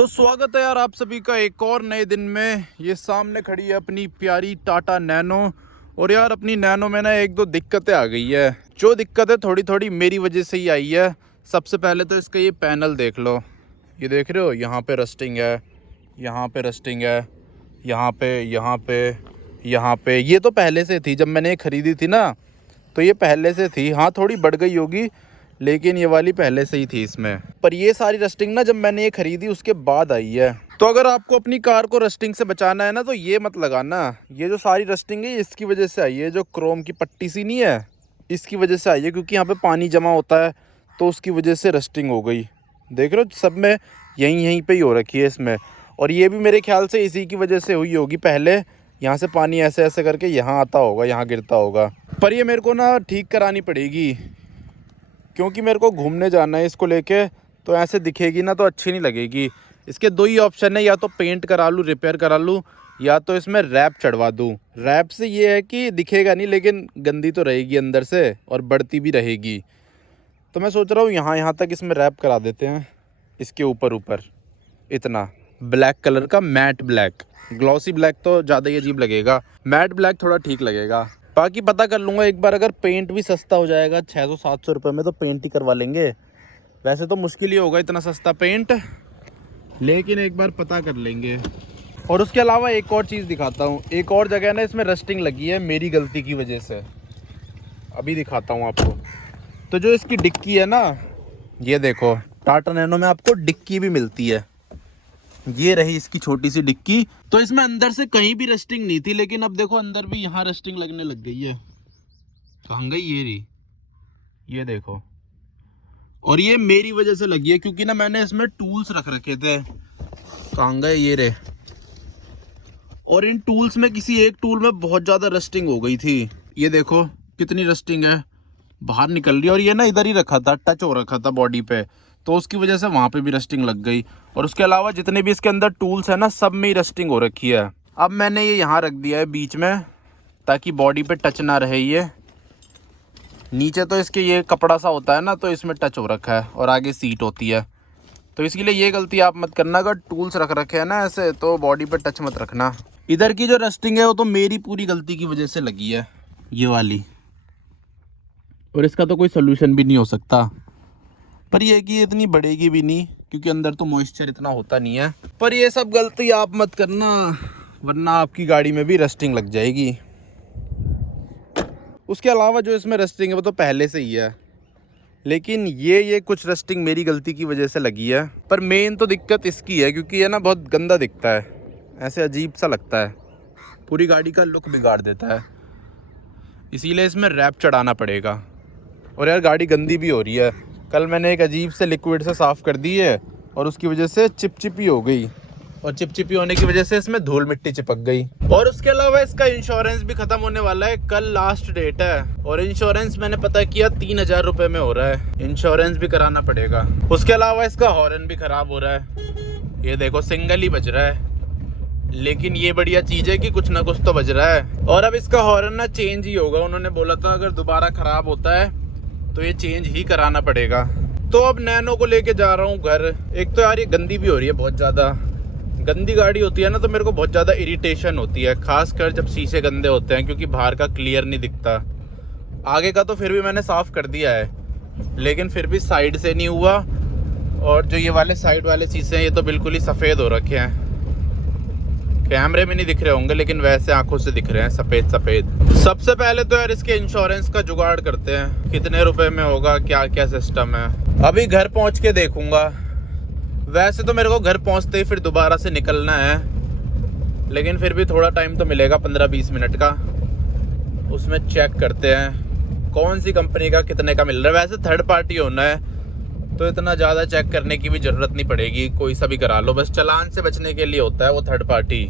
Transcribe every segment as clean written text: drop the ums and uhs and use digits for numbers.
तो स्वागत है यार आप सभी का एक और नए दिन में। ये सामने खड़ी है अपनी प्यारी टाटा नैनो। और यार अपनी नैनो में ना एक दो दिक्कतें आ गई है। जो दिक्कतें थोड़ी थोड़ी मेरी वजह से ही आई है। सबसे पहले तो इसका ये पैनल देख लो, ये देख रहे हो, यहाँ पे रस्टिंग है, यहाँ पे रस्टिंग है, यहाँ पे ये तो पहले से थी। जब मैंने ये ख़रीदी थी ना तो ये पहले से थी। हाँ थोड़ी बढ़ गई होगी लेकिन ये वाली पहले से ही थी इसमें। पर ये सारी रस्टिंग ना जब मैंने ये ख़रीदी उसके बाद आई है। तो अगर आपको अपनी कार को रस्टिंग से बचाना है ना तो ये मत लगाना। ये जो सारी रस्टिंग है इसकी वजह से आई है। जो क्रोम की पट्टी सी नहीं है इसकी वजह से आई है, क्योंकि यहाँ पे पानी जमा होता है तो उसकी वजह से रस्टिंग हो गई। देख रहे हो सब में यहीं पे ही हो रखी है इसमें। और ये भी मेरे ख्याल से इसी की वजह से हुई होगी। पहले यहाँ से पानी ऐसे ऐसे करके यहाँ आता होगा, यहाँ गिरता होगा। पर ये मेरे को ना ठीक करानी पड़ेगी, क्योंकि मेरे को घूमने जाना है इसको लेके। तो ऐसे दिखेगी ना तो अच्छी नहीं लगेगी। इसके दो ही ऑप्शन है, या तो पेंट करा लूँ, रिपेयर करा लूँ, या तो इसमें रैप चढ़वा दूँ। रैप से ये है कि दिखेगा नहीं लेकिन गंदी तो रहेगी अंदर से और बढ़ती भी रहेगी। तो मैं सोच रहा हूँ यहाँ तक इसमें रैप करा देते हैं। इसके ऊपर इतना ब्लैक कलर का, मैट ब्लैक। ग्लॉसी ब्लैक तो ज़्यादा ही अजीब लगेगा, मैट ब्लैक थोड़ा ठीक लगेगा। बाकी पता कर लूँगा एक बार, अगर पेंट भी सस्ता हो जाएगा 600-700 रुपये में तो पेंट ही करवा लेंगे। वैसे तो मुश्किल ही होगा इतना सस्ता पेंट, लेकिन एक बार पता कर लेंगे। और उसके अलावा एक और चीज़ दिखाता हूँ। एक और जगह ना इसमें रस्टिंग लगी है मेरी गलती की वजह से, अभी दिखाता हूँ आपको। तो जो इसकी डिक्की है ना, ये देखो टाटा नैनो में आपको डिक्की भी मिलती है। ये रही इसकी छोटी सी डिक्की। तो इसमें अंदर से कहीं भी रस्टिंग नहीं थी, लेकिन अब देखो अंदर भी यहाँ रस्टिंग लगने लग गई है। कहाँ गई ये रही, ये देखो। और ये मेरी वजह से लगी है, क्योंकि ना मैंने इसमें टूल्स रख रखे थे। कहाँ गए ये रे। और इन टूल्स में किसी एक टूल में बहुत ज़्यादा रस्टिंग हो गई थी। ये देखो कितनी रस्टिंग है, बाहर निकल रही है। और ये ना इधर ही रखा था, टच हो रखा था बॉडी पे, तो उसकी वजह से वहाँ पे भी रस्टिंग लग गई। और उसके अलावा जितने भी इसके अंदर टूल्स है ना सब में ही रस्टिंग हो रखी है। अब मैंने ये यहाँ रख दिया है बीच में, ताकि बॉडी पे टच ना रहे। ये नीचे तो इसके ये कपड़ा सा होता है ना, तो इसमें टच हो रखा है और आगे सीट होती है। तो इसके लिए ये गलती आप मत करना, अगर टूल्स रख रखे हैं ना ऐसे तो बॉडी पे टच मत रखना। इधर की जो रस्टिंग है वो तो मेरी पूरी गलती की वजह से लगी है, ये वाली। और इसका तो कोई सोल्यूशन भी नहीं हो सकता। पर ये कि इतनी बढ़ेगी भी नहीं, क्योंकि अंदर तो मॉइस्चर इतना होता नहीं है। पर ये सब गलती आप मत करना, वरना आपकी गाड़ी में भी रस्टिंग लग जाएगी। उसके अलावा जो इसमें रस्टिंग है वो तो पहले से ही है, लेकिन ये कुछ रस्टिंग मेरी गलती की वजह से लगी है। पर मेन तो दिक्कत इसकी है, क्योंकि ये ना बहुत गंदा दिखता है, ऐसे अजीब सा लगता है, पूरी गाड़ी का लुक बिगाड़ देता है। इसीलिए इसमें रैप चढ़ाना पड़ेगा। और यार गाड़ी गंदी भी हो रही है। कल मैंने एक अजीब से लिक्विड से साफ़ कर दी है और उसकी वजह से चिपचिपी हो गई, और चिपचिपी होने की वजह से इसमें धूल मिट्टी चिपक गई। और उसके अलावा इसका इंश्योरेंस भी ख़त्म होने वाला है, कल लास्ट डेट है। और इंश्योरेंस मैंने पता किया 3000 रुपये में हो रहा है, इंश्योरेंस भी कराना पड़ेगा। उसके अलावा इसका हॉर्न भी ख़राब हो रहा है, ये देखो सिंगल ही बज रहा है। लेकिन ये बढ़िया चीज़ है कि कुछ ना कुछ तो बज रहा है। और अब इसका हॉर्न ना चेंज ही होगा, उन्होंने बोला था अगर दोबारा ख़राब होता है तो ये चेंज ही कराना पड़ेगा। तो अब नैनो को लेके जा रहा हूँ घर। एक तो यार ये गंदी भी हो रही है, बहुत ज़्यादा गंदी गाड़ी होती है ना तो मेरे को बहुत ज़्यादा इरिटेशन होती है, खासकर जब शीशे गंदे होते हैं, क्योंकि बाहर का क्लियर नहीं दिखता। आगे का तो फिर भी मैंने साफ़ कर दिया है, लेकिन फिर भी साइड से नहीं हुआ। और जो ये वाले साइड वाले शीशे हैं ये तो बिल्कुल ही सफ़ेद हो रखे हैं। कैमरे में नहीं दिख रहे होंगे लेकिन वैसे आंखों से दिख रहे हैं सफ़ेद सफ़ेद। सबसे पहले तो यार इसके इंश्योरेंस का जुगाड़ करते हैं, कितने रुपए में होगा, क्या क्या सिस्टम है। अभी घर पहुंच के देखूंगा। वैसे तो मेरे को घर पहुंचते ही फिर दोबारा से निकलना है, लेकिन फिर भी थोड़ा टाइम तो मिलेगा, 15-20 मिनट का। उसमें चेक करते हैं कौन सी कंपनी का कितने का मिल रहा है। वैसे थर्ड पार्टी होना है तो इतना ज़्यादा चेक करने की भी ज़रूरत नहीं पड़ेगी, कोई सा भी करा लो, बस चालान से बचने के लिए होता है वो थर्ड पार्टी।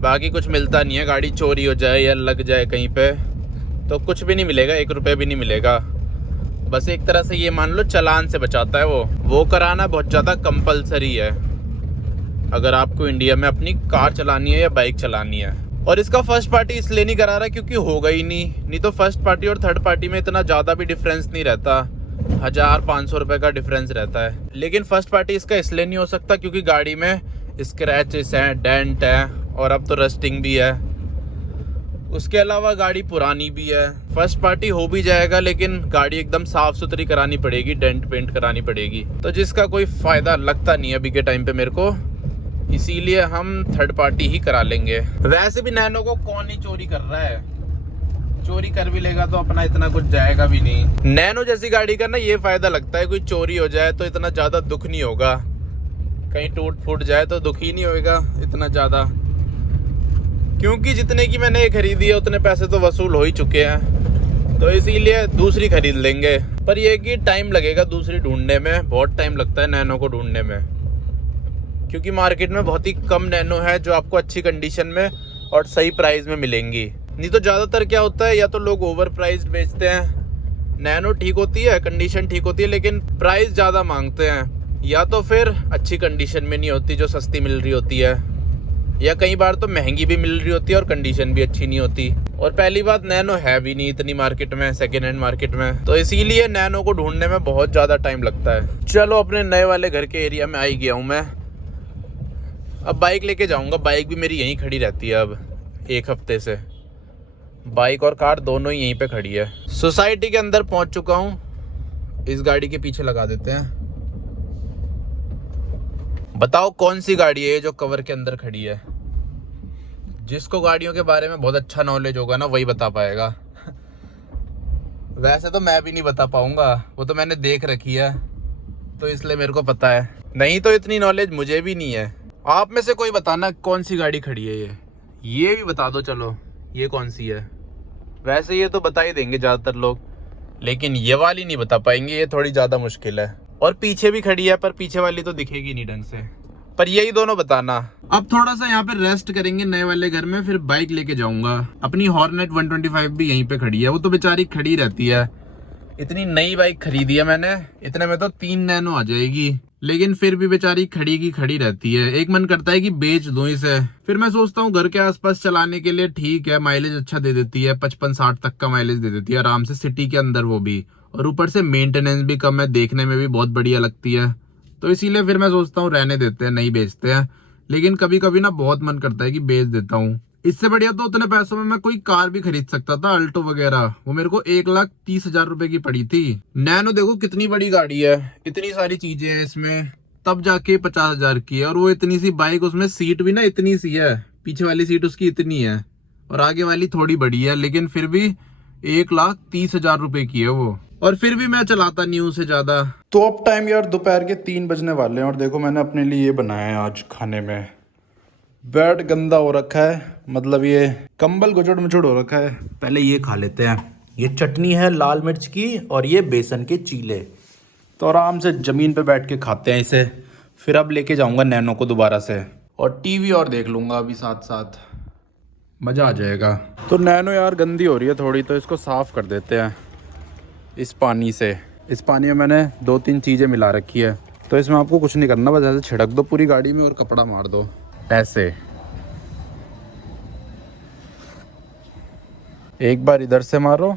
बाकी कुछ मिलता नहीं है, गाड़ी चोरी हो जाए या लग जाए कहीं पे तो कुछ भी नहीं मिलेगा, 1 रुपये भी नहीं मिलेगा। बस एक तरह से ये मान लो चालान से बचाता है वो कराना बहुत ज़्यादा कंपलसरी है अगर आपको इंडिया में अपनी कार चलानी है या बाइक चलानी है। और इसका फर्स्ट पार्टी इसलिए नहीं करा रहा क्योंकि होगा ही नहीं तो फर्स्ट पार्टी और थर्ड पार्टी में इतना ज़्यादा भी डिफरेंस नहीं रहता। 1,500 रुपये का डिफरेंस रहता है। लेकिन फर्स्ट पार्टी इसका इसलिए नहीं हो सकता क्योंकि गाड़ी में स्क्रैचेस हैं, डेंट है और अब तो रस्टिंग भी है। उसके अलावा गाड़ी पुरानी भी है। फर्स्ट पार्टी हो भी जाएगा लेकिन गाड़ी एकदम साफ़ सुथरी करानी पड़ेगी, डेंट पेंट करानी पड़ेगी, तो जिसका कोई फ़ायदा लगता नहीं है अभी के टाइम पे मेरे को, इसीलिए हम थर्ड पार्टी ही करा लेंगे। वैसे भी नैनो को कौन ही चोरी कर रहा है, चोरी कर भी लेगा तो अपना इतना कुछ जाएगा भी नहीं। नैनो जैसी गाड़ी का ना ये फ़ायदा लगता है, कोई चोरी हो जाए तो इतना ज़्यादा दुख नहीं होगा, कहीं टूट फूट जाए तो दुख ही नहीं होएगा इतना ज़्यादा, क्योंकि जितने की मैंने ये खरीदी है उतने पैसे तो वसूल हो ही चुके हैं, तो इसीलिए दूसरी खरीद लेंगे। पर ये कि टाइम लगेगा दूसरी ढूंढने में, बहुत टाइम लगता है नैनो को ढूंढने में, क्योंकि मार्केट में बहुत ही कम नैनो है जो आपको अच्छी कंडीशन में और सही प्राइस में मिलेंगी। नहीं तो ज़्यादातर क्या होता है, या तो लोग ओवर प्राइस बेचते हैं, नैनो ठीक होती है, कंडीशन ठीक होती है लेकिन प्राइस ज़्यादा मांगते हैं, या तो फिर अच्छी कंडीशन में नहीं होती जो सस्ती मिल रही होती है, या कई बार तो महंगी भी मिल रही होती है और कंडीशन भी अच्छी नहीं होती। और पहली बात नैनो है भी नहीं इतनी मार्केट में, सेकेंड हैंड मार्केट में, तो इसीलिए नैनो को ढूंढने में बहुत ज़्यादा टाइम लगता है। चलो अपने नए वाले घर के एरिया में आ ही गया हूँ मैं, अब बाइक लेके जाऊँगा। बाइक भी मेरी यहीं खड़ी रहती है अब 1 हफ्ते से, बाइक और कार दोनों ही यहीं पे खड़ी है। सोसाइटी के अंदर पहुँच चुका हूँ, इस गाड़ी के पीछे लगा देते हैं। बताओ कौन सी गाड़ी है जो कवर के अंदर खड़ी है? जिसको गाड़ियों के बारे में बहुत अच्छा नॉलेज होगा ना वही बता पाएगा। वैसे तो मैं भी नहीं बता पाऊंगा, वो तो मैंने देख रखी है तो इसलिए मेरे को पता है, नहीं तो इतनी नॉलेज मुझे भी नहीं है। आप में से कोई बताना कौन सी गाड़ी खड़ी है ये भी बता दो। चलो ये कौन सी है? वैसे ये तो बता ही देंगे ज़्यादातर लोग, लेकिन ये वाली नहीं बता पाएंगे, ये थोड़ी ज़्यादा मुश्किल है। और पीछे भी खड़ी है पर पीछे वाली तो दिखेगी नहीं ढंग से, पर यही दोनों बताना। अब थोड़ा सा यहाँ पे रेस्ट करेंगे नए वाले घर में, फिर बाइक लेके जाऊंगा। अपनी हॉर्नेट 125 भी यहीं पे खड़ी है, वो तो बेचारी खड़ी रहती है। इतनी नई बाइक खरीदी है मैंने, इतने में तो 3 नैनो आ जाएगी, लेकिन फिर भी बेचारी खड़ी की खड़ी रहती है। एक मन करता है कि बेच दूं इसे, फिर मैं सोचता हूँ घर के आसपास चलाने के लिए ठीक है, माइलेज अच्छा दे देती है, 55-60 तक का माइलेज दे देती है आराम से, सिटी के अंदर वो भी, और ऊपर से मेंटेनेंस भी कम है, देखने में भी बहुत बढ़िया लगती है। तो इसीलिए फिर मैं सोचता हूँ रहने देते हैं, नहीं बेचते हैं। लेकिन कभी कभी ना बहुत मन करता है कि बेच देता हूँ। इससे बढ़िया तो उतने पैसों में मैं कोई कार भी खरीद सकता था, अल्टो वगैरह, वो मेरे को 1,30,000 रुपए की पड़ी थी। नैनो देखो कितनी बड़ी गाड़ी है, इतनी सारी चीजें हैं इसमें, तब जाके 50,000 की है। और वो इतनी सी बाइक, उसमें सीट भी ना इतनी सी है, पीछे वाली सीट उसकी इतनी है और आगे वाली थोड़ी बड़ी है, लेकिन फिर भी 1,30,000 रुपए की है वो, और फिर भी मैं चलाता नहीं हूँ उसे ज्यादा। तो अब टाइम यार दोपहर के 3 बजने वाले हैं और देखो मैंने अपने लिए ये बनाया है आज खाने में। बेड गंदा हो रखा है, मतलब ये कंबल गुचड़ मुचड़ हो रखा है। पहले ये खा लेते हैं, ये चटनी है लाल मिर्च की और ये बेसन के चीले, तो आराम से ज़मीन पे बैठ के खाते हैं इसे। फिर अब लेके जाऊंगा नैनो को दोबारा से, और टीवी और देख लूँगा अभी साथ साथ, मज़ा आ जाएगा। तो नैनो यार गंदी हो रही है थोड़ी, तो इसको साफ़ कर देते हैं इस पानी से। इस पानी में मैंने 2-3 चीज़ें मिला रखी है, तो इसमें आपको कुछ नहीं करना, बस ऐसे छिड़क दो पूरी गाड़ी में और कपड़ा मार दो ऐसे। एक बार इधर से मारो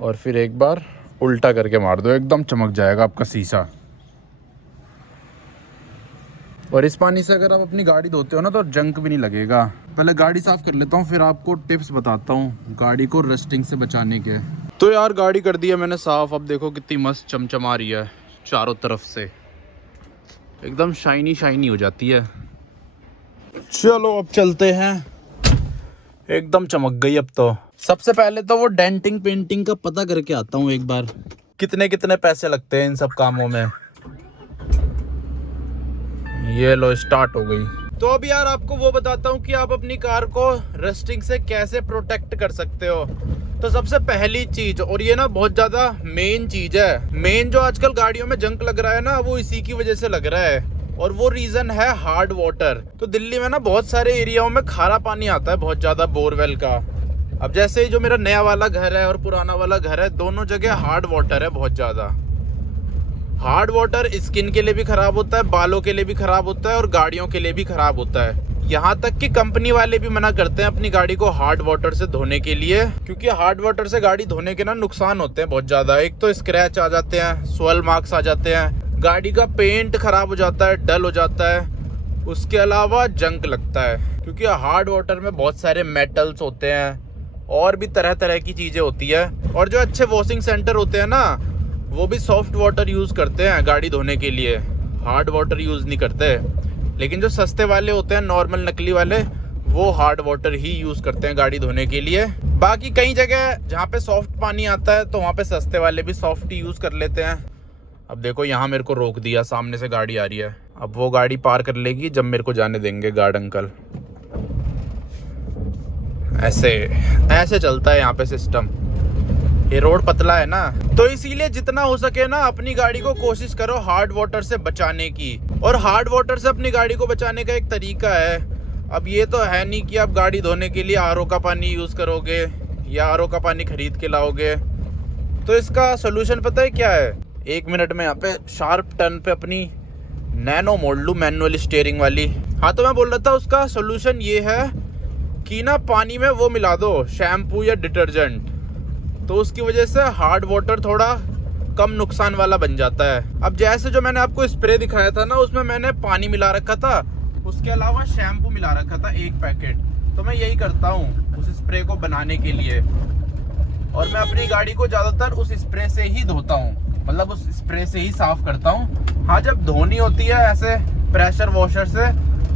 और फिर एक बार उल्टा करके मार दो, एकदम चमक जाएगा आपका शीशा। और इस पानी से अगर आप अपनी गाड़ी धोते हो ना तो जंक भी नहीं लगेगा। पहले गाड़ी साफ़ कर लेता हूँ, फिर आपको टिप्स बताता हूँ गाड़ी को रस्टिंग से बचाने के। तो यार गाड़ी कर दी है मैंने साफ़, अब देखो कितनी मस्त चमचमा रही है चारों तरफ से, एकदम शाइनी शाइनी हो जाती है। चलो अब चलते हैं, एकदम चमक गई अब तो। सबसे पहले तो वो डेंटिंग पेंटिंग का पता करके आता हूँ एक बार, कितने कितने पैसे लगते हैं इन सब कामों में। ये लो स्टार्ट हो गई। तो अब यार आपको वो बताता हूँ कि आप अपनी कार को रस्टिंग से कैसे प्रोटेक्ट कर सकते हो। तो सबसे पहली चीज, और ये ना बहुत ज्यादा मेन चीज है, मेन जो आजकल गाड़ियों में जंक लग रहा है ना वो इसी की वजह से लग रहा है, और वो रीजन है हार्ड वाटर। तो दिल्ली में ना बहुत सारे एरियाओं में खारा पानी आता है बहुत ज्यादा बोरवेल का। अब जैसे जो मेरा नया वाला घर है और पुराना वाला घर है, दोनों जगह हार्ड वाटर है बहुत ज्यादा। हार्ड वाटर स्किन के लिए भी खराब होता है, बालों के लिए भी खराब होता है और गाड़ियों के लिए भी खराब होता है। यहाँ तक कि कंपनी वाले भी मना करते हैं अपनी गाड़ी को हार्ड वाटर से धोने के लिए, क्योंकि हार्ड वाटर से गाड़ी धोने के ना नुकसान होते हैं बहुत ज़्यादा। एक तो स्क्रैच आ जाते हैं, सोयल मार्क्स आ जाते हैं, गाड़ी का पेंट खराब हो जाता है, डल हो जाता है, उसके अलावा जंक लगता है, क्योंकि हार्ड वाटर में बहुत सारे मेटल्स होते हैं और भी तरह तरह की चीज़ें होती है। और जो अच्छे वॉशिंग सेंटर होते हैं ना, वो भी सॉफ्ट वाटर यूज़ करते हैं गाड़ी धोने के लिए, हार्ड वाटर यूज़ नहीं करते। लेकिन जो सस्ते वाले होते हैं, नॉर्मल नकली वाले, वो हार्ड वाटर ही यूज़ करते हैं गाड़ी धोने के लिए। बाकी कई जगह जहाँ पे सॉफ्ट पानी आता है तो वहाँ पे सस्ते वाले भी सॉफ्ट ही यूज़ कर लेते हैं। अब देखो यहाँ मेरे को रोक दिया, सामने से गाड़ी आ रही है। अब वो गाड़ी पार कर लेगी जब मेरे को जाने देंगे गार्ड अंकल। ऐसे चलता है यहाँ पे सिस्टम। ये रोड पतला है ना, तो इसीलिए जितना हो सके ना अपनी गाड़ी को कोशिश करो हार्ड वाटर से बचाने की। और हार्ड वाटर से अपनी गाड़ी को बचाने का एक तरीका है। अब ये तो है नहीं कि आप गाड़ी धोने के लिए आरओ का पानी यूज़ करोगे या आरओ का पानी खरीद के लाओगे। तो इसका सोल्यूशन पता है क्या है? 1 मिनट में यहाँ पे शार्प टर्न पे अपनी नैनो मोड़ लूँ, मैनुअल स्टीयरिंग वाली। हाँ, तो मैं बोल रहा था उसका सोल्यूशन ये है कि ना पानी में वो मिला दो, शैम्पू या डिटर्जेंट, तो उसकी वजह से हार्ड वाटर थोड़ा कम नुकसान वाला बन जाता है। अब जैसे जो मैंने आपको स्प्रे दिखाया था ना, उसमें मैंने पानी मिला रखा था, उसके अलावा शैम्पू मिला रखा था 1 पैकेट। तो मैं यही करता हूँ उस स्प्रे को बनाने के लिए, और मैं अपनी गाड़ी को ज़्यादातर उस स्प्रे से ही धोता हूँ, मतलब उस स्प्रे से ही साफ़ करता हूँ। हाँ, जब धोनी होती है ऐसे प्रेशर वॉशर से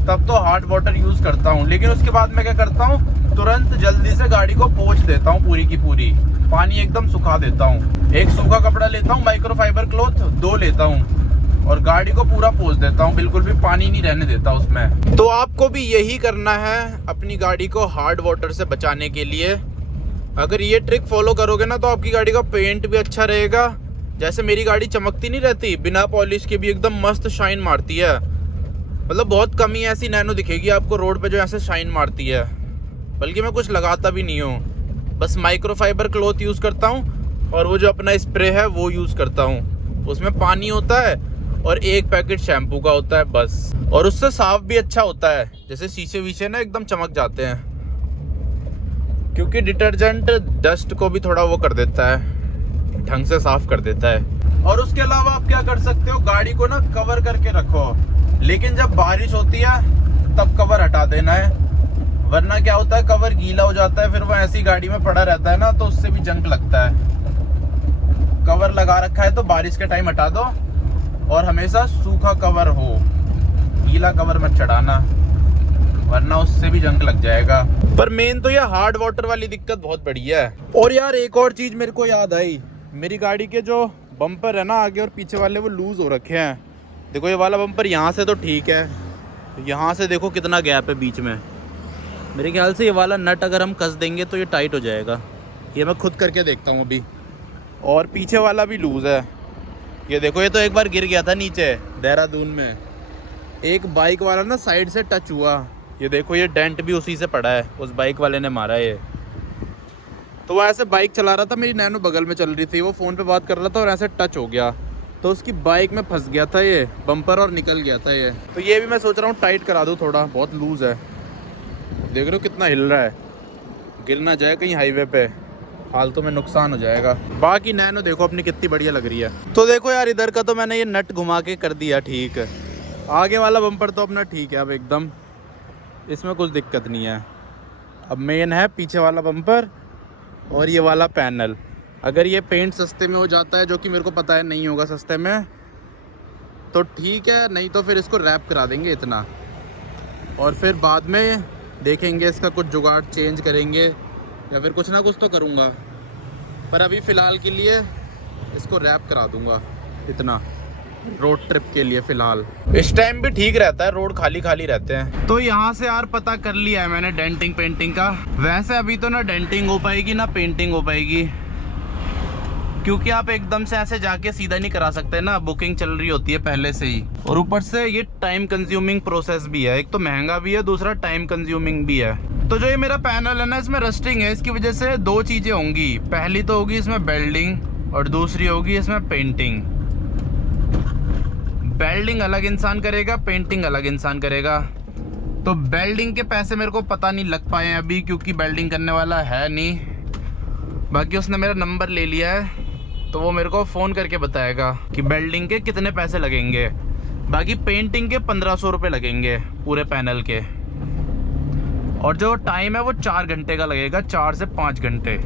तब तो हार्ड वाटर यूज़ करता हूँ, लेकिन उसके बाद मैं क्या करता हूँ, तुरंत जल्दी से गाड़ी को पोंछ देता हूँ पूरी की पूरी, पानी एकदम सुखा देता हूँ। एक सूखा कपड़ा लेता हूँ, माइक्रोफाइबर क्लॉथ 2 लेता हूँ और गाड़ी को पूरा पोंछ देता हूँ, बिल्कुल भी पानी नहीं रहने देता उसमें। तो आपको भी यही करना है अपनी गाड़ी को हार्ड वाटर से बचाने के लिए। अगर ये ट्रिक फॉलो करोगे ना तो आपकी गाड़ी का पेंट भी अच्छा रहेगा। जैसे मेरी गाड़ी चमकती नहीं रहती, बिना पॉलिश के भी एकदम मस्त शाइन मारती है। मतलब बहुत कम ही ऐसी नैनो दिखेगी आपको रोड पे जो ऐसे शाइन मारती है। बल्कि मैं कुछ लगाता भी नहीं हूँ, बस माइक्रोफाइबर क्लॉथ यूज़ करता हूँ और वो जो अपना स्प्रे है वो यूज़ करता हूँ। उसमें पानी होता है और 1 पैकेट शैम्पू का होता है बस, और उससे साफ भी अच्छा होता है। जैसे शीशे वीशे ना एकदम चमक जाते हैं, क्योंकि डिटर्जेंट डस्ट को भी थोड़ा वो कर देता है, ढंग से साफ कर देता है। और उसके अलावा आप क्या कर सकते हो, गाड़ी को ना कवर करके रखो, लेकिन जब बारिश होती है तब कवर हटा देना है, वरना क्या होता है कवर गीला हो जाता है, फिर वो ऐसी गाड़ी में पड़ा रहता है ना, तो उससे भी जंग लगता है। कवर लगा रखा है तो बारिश के टाइम हटा दो, और हमेशा सूखा कवर हो, गीला कवर मत चढ़ाना, वरना उससे भी जंग लग जाएगा। पर मेन तो ये हार्ड वाटर वाली दिक्कत बहुत बड़ी है। और यार एक और चीज़ मेरे को याद आई, मेरी गाड़ी के जो बम्पर है ना आगे और पीछे वाले, वो लूज़ हो रखे हैं। देखो ये वाला बम्पर यहाँ से तो ठीक है, यहाँ से देखो कितना गैप है बीच में। मेरे ख्याल से ये वाला नट अगर हम कस देंगे तो ये टाइट हो जाएगा। ये मैं खुद करके देखता हूँ अभी। और पीछे वाला भी लूज़ है, ये देखो। ये तो एक बार गिर गया था नीचे देहरादून में, एक बाइक वाला ना साइड से टच हुआ, ये देखो ये डेंट भी उसी से पड़ा है, उस बाइक वाले ने मारा ये। तो वो ऐसे बाइक चला रहा था, मेरी नैनो बगल में चल रही थी, वो फ़ोन पे बात कर रहा था और ऐसे टच हो गया, तो उसकी बाइक में फंस गया था ये बम्पर और निकल गया था ये। तो ये भी मैं सोच रहा हूँ टाइट करा दूँ थोड़ा, बहुत लूज़ है। देख रहे हो कितना हिल रहा है, गिर ना जाए कहीं हाईवे पे, फालतू में नुकसान हो जाएगा। बाकी नैनो देखो अपनी कितनी बढ़िया लग रही है। तो देखो यार इधर का तो मैंने ये नट घुमा के कर दिया ठीक, आगे वाला बम्पर तो अपना ठीक है अब एकदम, इसमें कुछ दिक्कत नहीं है। अब मेन है पीछे वाला बम्पर और ये वाला पैनल। अगर ये पेंट सस्ते में हो जाता है, जो कि मेरे को पता है नहीं होगा सस्ते में, तो ठीक है, नहीं तो फिर इसको रैप करा देंगे इतना, और फिर बाद में देखेंगे इसका कुछ जुगाड़ चेंज करेंगे या फिर कुछ ना कुछ तो करूँगा। पर अभी फ़िलहाल के लिए इसको रैप करा दूँगा इतना, रोड ट्रिप के लिए फ़िलहाल। इस टाइम भी ठीक रहता है, रोड खाली खाली रहते हैं। तो यहाँ से यार पता कर लिया है मैंने डेंटिंग पेंटिंग का। वैसे अभी तो ना डेंटिंग हो पाएगी ना पेंटिंग हो पाएगी, क्योंकि आप एकदम से ऐसे जाके सीधा नहीं करा सकते ना, बुकिंग चल रही होती है पहले से ही। और ऊपर से ये टाइम कंज्यूमिंग प्रोसेस भी है, एक तो महंगा भी है, दूसरा टाइम कंज्यूमिंग भी है। तो जो ये मेरा पैनल है ना, इसमें रस्टिंग है, इसकी वजह से 2 चीज़ें होंगी। पहली तो होगी इसमें बेल्डिंग और दूसरी होगी इसमें पेंटिंग। बेल्डिंग अलग इंसान करेगा, पेंटिंग अलग इंसान करेगा। तो बेल्डिंग के पैसे मेरे को पता नहीं लग पाए हैं अभी, क्योंकि बेल्डिंग करने वाला है नहीं। बाकी उसने मेरा नंबर ले लिया है, तो वो मेरे को फ़ोन करके बताएगा कि बेल्डिंग के कितने पैसे लगेंगे। बाकी पेंटिंग के 1500 रुपये लगेंगे पूरे पैनल के। और जो टाइम है वो 4 घंटे का लगेगा, 4 से 5 घंटे।